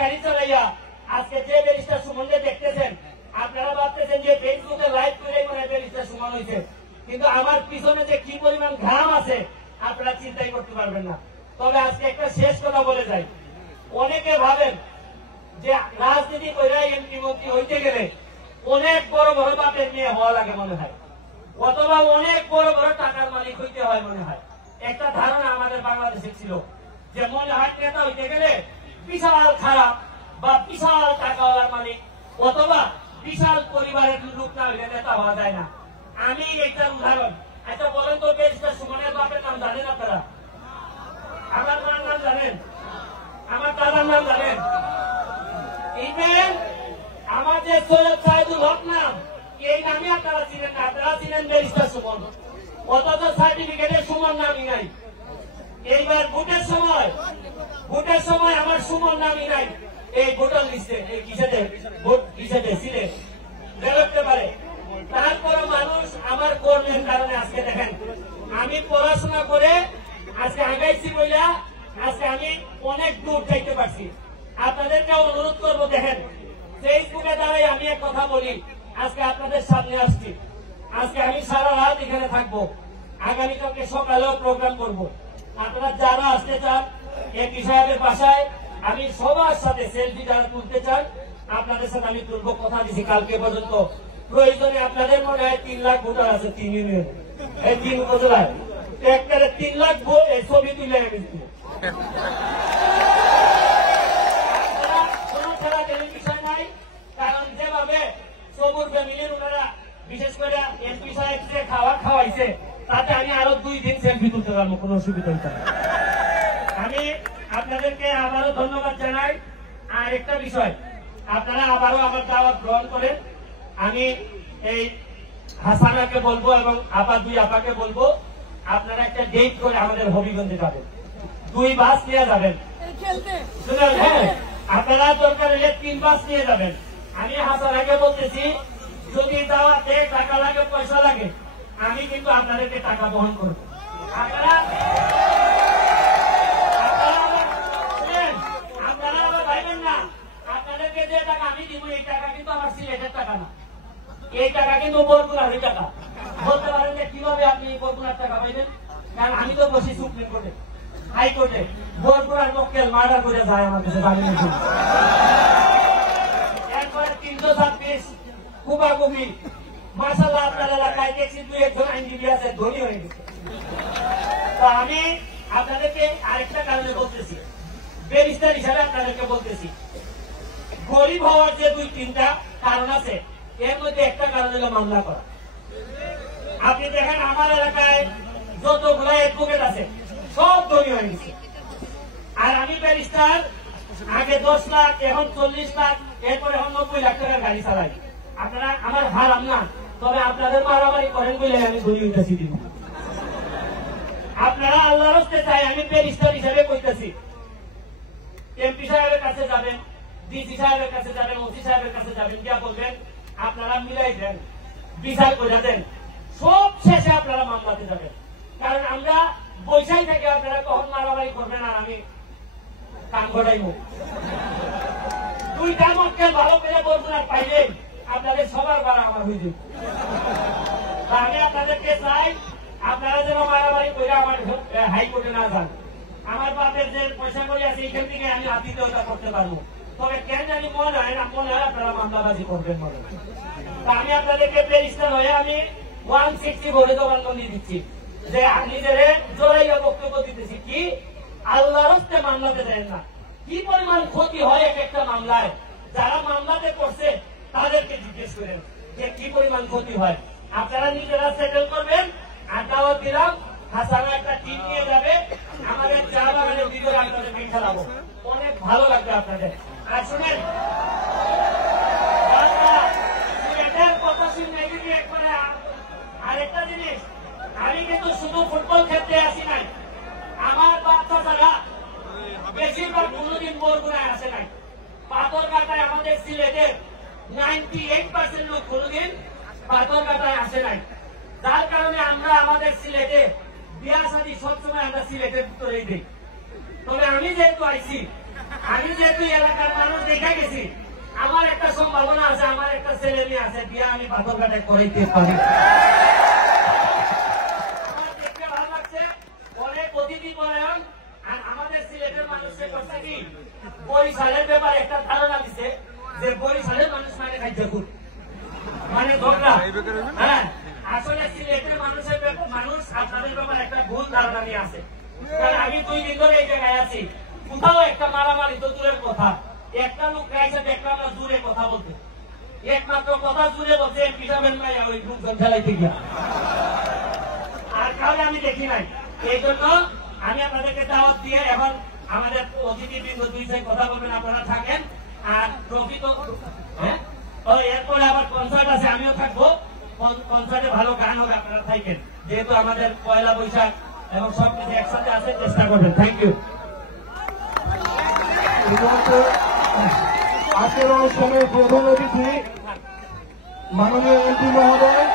গাড়ি চালাইয়া আজকে যে ব্যারিস্টার সুমনকে দেখতেছেন, আপনারা ভাবতেছেন যে ফেসবুকে লাইভ করে মনে ব্যারিস্টার সুমন হয়েছে, কিন্তু আমার পিছনে যে কি পরিমাণ ঘাম আছে আপনারা চিন্তাই করতে পারবেন না। তবে আজকে একটা শেষ কথা বলে যাই, অনেকে ভাবেন যে রাজনীতি করে এমপি মন্ত্রী হইতে গেলে অনেক বড় বড় বাপের নিয়ে হওয়া লাগে মনে হয়, অথবা অনেক বড় বড় টাকার মালিক হইতে হয় মনে হয়। একটা ধারণা আমাদের বাংলাদেশে ছিল যে মনে হয় নেতা হইতে গেলে বিশাল খারাপ বা বিশাল টাকাওয়ালার মালিক অথবা বিশাল পরিবারের লোক না হইলে নেতা হওয়া যায় না। আমি একটা উদাহরণ, আচ্ছা বলেন তো ব্যারিস্টার সুমনের বাপের নাম জানেন আপনারা? আমার মার নাম জানেন? আমার দাদার নাম জানেন? ইভেন আমার যে সৈয়দ সাইদুল হক নাম, এই নামে আপনারা চিনেন না, আপনারা চিনেন ব্যারিস্টার সুমন, অথচ সার্টিফিকেটে সুমন নামই নাই। এইবার ভোটের সময় আমার সুমন নামই নাই এই ভোটার লিস্টে, এই কিসেতে ভোট কিসেতে সিলেট বেরোতে পারে। তারপরে মানুষ আমার কর্মের কারণে আজকে দেখেন আমি পড়াশোনা করে আজকে আগাইছি বইলা আজকে আমি অনেক দূর যাইতে পারছি। আপনাদেরকে অনুরোধ করবো, দেখেন ফেসবুকে দ্বারাই আমি এক কথা বলি, আজকে আপনাদের সামনে আসছি, আজকে আমি সারা রাত এখানে থাকবো, আগামীকালকে সকালেও প্রোগ্রাম করব। আপনারা যারা আসতে চান এমপি সাহেবের বাসায় আমি সবার সাথে সেলফি যারা তুলতে চান আপনাদের সাথে আমি তুলবো, কথা দিচ্ছি কালকে পর্যন্ত। প্রয়োজনে আপনাদের মনে হয় 3 লাখ ভোটার আছে 3 ইউনিয়ন, এই 3 উপজেলায়, একটা 3 লাখ ছবি তুলে আমি দিব। কোনো ঠেলাঠেলির বিষয় নাই, কারণ যেভাবে সবুজ ফ্যামিলির ওনারা বিশেষ করে এমপি সাহেব যে খাওয়াইছে তাতে আমি আরো 2 দিন সেলফি তুলতে পারবো, কোনো অসুবিধা হইতে না। আমি আপনাদেরকে আবারও ধন্যবাদ জানাই। আর একটা বিষয়, আপনারা আবারও আমার দাওয়াত গ্রহণ করেন। আমি এই হাসানাকে বলবো এবং দুই আপাকে বলবো আপনারা একটা ডেট করে আমাদের হবিগঞ্জে যাবেন, 2 বাস নিয়ে যাবেন। হ্যাঁ, আপনারা দরকার হলে 3 বাস নিয়ে যাবেন। আমি হাসানাকে বলতেছি যদি দাওয়াতে টাকা লাগে পয়সা লাগে আমি কিন্তু আপনাদেরকে টাকা বহন করবো। আপনারা আবার ভাইবেন না আপনাদেরকে যে টাকা আমি দিব এই টাকা কিন্তু আমার সিলেটের টাকা না, এই টাকা কিন্তু বরগুনার টাকা। বলতে পারেন যে কিভাবে আপনি বরগুনার টাকা পাইবেন? কারণ আমি তো বসি সুপ্রিম কোর্টে, হাইকোর্টে, বরগুনার মক্কেল মার্ডার করে যায় আমার কাছে জামিনের জন্য। এরপরে 326 কুবাকুবি, মাশাআল্লাহ আপনার এলাকায় দেখছি 2-1 আইনজীবী আছে, ধনী হয়ে গেছে। তো আমি আপনাদেরকে আরেকটা কারণে বলতেছি, ব্যারিস্টার হিসাবে আপনাদেরকে বলতেছি, গরিব হওয়ার যে 2-3টা কারণ আছে, এর মধ্যে একটা কারণ হলো মামলা করা। আপনি দেখেন আমার এলাকায় যতগুলো অ্যাডভোকেট আছে সব ধনী হয়ে গেছে, আর আমি ব্যারিস্টার আগে 10 লাখ, এখন 40 লাখ, এরপর এখন 90 লাখ টাকার গাড়ি চালাই। আপনারা আমার হারাম না, তবে আপনাদের মারামারি করেন বলে আমি ধনী হইতেছি। আপনারা আল্লাহর রাস্তায় চাই, আমি ব্যারিস্টার হিসাবে কইতেছি, এমপি সাহেবের কাছে যাবেন, ডিসি সাহেবের কাছে যাবেন, ওসি সাহেবের কাছে যাবেন, গিয়া বলবেন আপনারা মিলাই দেন, বিচার করে দেন, সব শেষে আপনারা মামলাতে যাবেন। কারণ আমরা বৈশাই থেকে আপনারা কখন মারামারি করবেন আর আমি কাম ঘটাইব। 2টা মক্কেল ভালো করে বলবেন আর পাইলে আপনাদের সবার বাড়া আমার হয়ে যাবে। আমি আপনাদেরকে চাই আপনারা যেন মারামারি করে আমার হাইকোর্টে না যান। আমার বাপের যে পয়সা করে আছে এইখান থেকে আমি আতিথ্যতা করতে পারবো, তবে কেন জানি মনে হয় আপনারা মামলাবাজি করবেন মনে। আমি আপনাদেরকে ব্যারিস্টার হয়ে আমি 160 ভরে জবানবন্দি দিচ্ছি যে নিজের জোরাইয়া বক্তব্য দিতেছি কি আল্লাহর রাস্তায় মামলাতে দেন না, কি পরিমাণ ক্ষতি হয় এক একটা মামলায়। যারা মামলাতে করছে তাদেরকে জিজ্ঞেস করেন যে কি পরিমাণ ক্ষতি হয়। আপনারা নিজেরা সেটেল করবেন। আর দাওয়াত দিলাম, হাসানা একটা টিম নিয়ে যাবে, আমাদের চা বাগানের ভিতরে আপনাদের মেয়ে খেলাবো, অনেক ভালো লাগবে আপনাদের। আর শুনেন কথা শুনে একবারে আরেকটা জিনিস, আমি কিন্তু শুধু ফুটবল খেলতে আসি নাই, আমার বাচ্চা যারা বেশিরভাগ কোনোদিন বরগুনায় আসে নাই। পাথরঘাটায় আমাদের সিলেটের 98% লোক কোনোদিন পাথরঘাটায় আসে নাই, যার কারণে আমরা আমাদের সিলেটে বিয়া শাদী সবসময় আমরা সিলেটের ভিতরেই দিই। তবে আমি যেহেতু আইছি, আমি যেহেতু এলাকার মানুষ দেখা গেছি আমার একটা সম্ভাবনা আছে, আমার একটা ছেলে মেয়ে আছে, বিয়া আমি পাথরঘাটে করাইতে পারি। আমার দেখতে ভালো লাগছে, অনেক অতিথি পরায়ণ। আর আমাদের সিলেটের মানুষের কথা কি বরিশালের ব্যাপারে একটা ধারণা দিছে যে বরিশালের মানুষ মানে খাইছে খুব মানে ঝগড়া। হ্যাঁ, আসলে সিলেটের মানুষের মানুষ আপনাদের ব্যাপারে একটা ভুল ধারণা নিয়ে আছে। কারণ আমি 2 দিন ধরে এই জায়গায় আছি, কোথাও একটা মারামারি তো দূরের কথা, একটা লোক গাইছে দেখলাম না জুড়ে কথা বলতে, একমাত্র কথা জুড়ে বলছে পিটাবেন নাই ওই লোকজন ফেলাইতে গিয়া, আর কাউকে আমি দেখি নাই। এই জন্য আমি আপনাদেরকে দাওয়াত দিয়ে এখন আমাদের অতিথিবৃন্দ 2 কথা বলবেন, আপনারা থাকেন। আর ট্রফি তো হ্যাঁ, এরপরে আবার কনসার্ট আছে, আমিও থাকবো। কনসার্টে ভালো গান হবে, আপনারা থাকেন, যেহেতু আমাদের পয়লা বৈশাখ এবং সবকিছু একসাথে আছে, চেষ্টা করবেন। Thank you. আজকের অনুষ্ঠানের প্রধান অতিথি মাননীয় এমপি মহোদয়